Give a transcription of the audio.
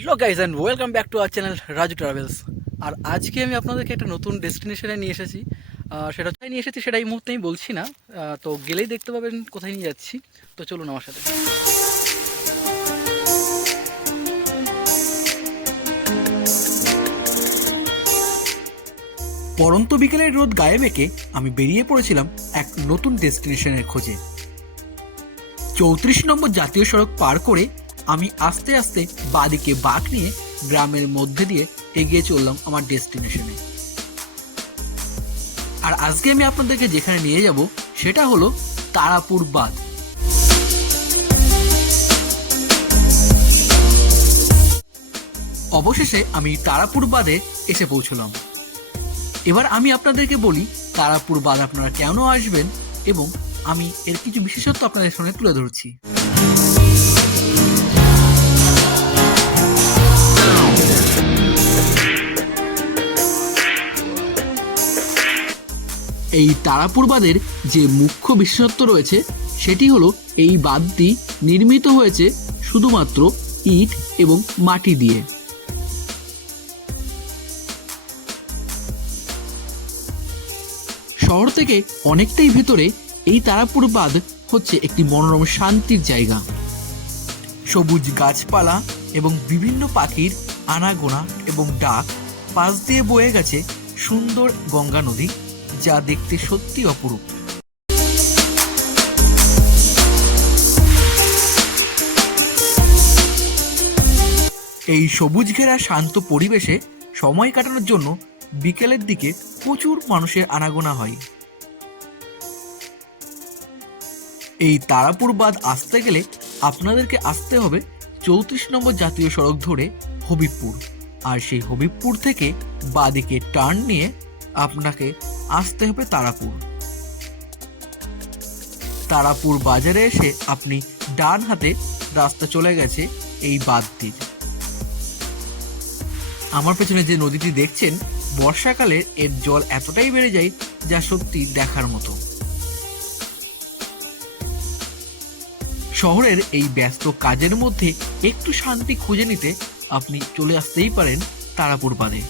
Hello guys and welcome back to our channel Raju Travels. আর আজকে আমি আপনাদেরকে একটা নতুন ডেস্টিনেশনে নিয়ে এসেছি। সেটা কোথায় নিয়ে এসেছি সেটা এই মুহূর্তে আমি বলছি না, তো গেলেই দেখতে পাবেন কোথায় নিয়ে যাচ্ছি। তো চলুন আমার সাথে। পরন্ত বিকেলের রোদ গায়ে মেখে আমি বেরিয়ে পড়েছিলাম এক নতুন ডেস্টিনেশনের খোঁজে। 34 নম্বর জাতীয় সড়ক পার করে আমি আস্তে আস্তে বাঁদিকে বাঁক নিয়ে গ্রামের মধ্যে দিয়ে এগিয়ে চললাম আমার ডেস্টিনেশনে। আর আজকে আমি আপনাদেরকে যেখানে নিয়ে যাব সেটা হলো তারাপুর বাঁধ। অবশেষে আমি তারাপুর বাঁধে এসে পৌঁছলাম। এবার আমি আপনাদেরকে বলি তারাপুর বাঁধ আপনারা কেন আসবেন এবং আমি এর কিছু বিশেষত্ব আপনাদের সামনে তুলে ধরছি। এই তারাপুর বাঁধের যে মুখ্য বিশেষত্ব রয়েছে সেটি হলো এই বাঁধটি নির্মিত হয়েছে শুধুমাত্র ইট এবং মাটি দিয়ে। শহর থেকে অনেকটাই ভেতরে এই তারাপুর বাঁধ হচ্ছে একটি মনোরম শান্তির জায়গা। সবুজ গাছপালা এবং বিভিন্ন পাখির আনাগোনা এবং ডাক, পাশ দিয়ে বয়ে গেছে সুন্দর গঙ্গা নদী, যা দেখতে সত্যি অপরূপ। এই সবুজ ঘেরা শান্ত পরিবেশে সময় কাটানোর জন্য বিকেলের দিকে প্রচুর মানুষের আনাগোনা হয়। এই তারাপুর বাঁধ আসতে গেলে আপনাদেরকে আসতে হবে 34 নম্বর জাতীয় সড়ক ধরে হবিবপুর, আর সেই হবিবপুর থেকে বাঁদিকে টার্ন নিয়ে আপনাকে আসতে হবে তারাপুর। তারাপুর বাজারে এসে আপনি ডান হাতে রাস্তা চলে গেছে এই বাঁধটির। আমার পেছনে যে নদীটি দেখছেন, বর্ষাকালে এর জল এতটাই বেড়ে যায় যা সত্যি দেখার মতো। শহরের এই ব্যস্ত কাজের মধ্যে একটু শান্তি খুঁজে নিতে আপনি চলে আসতেই পারেন তারাপুর বাঁধে।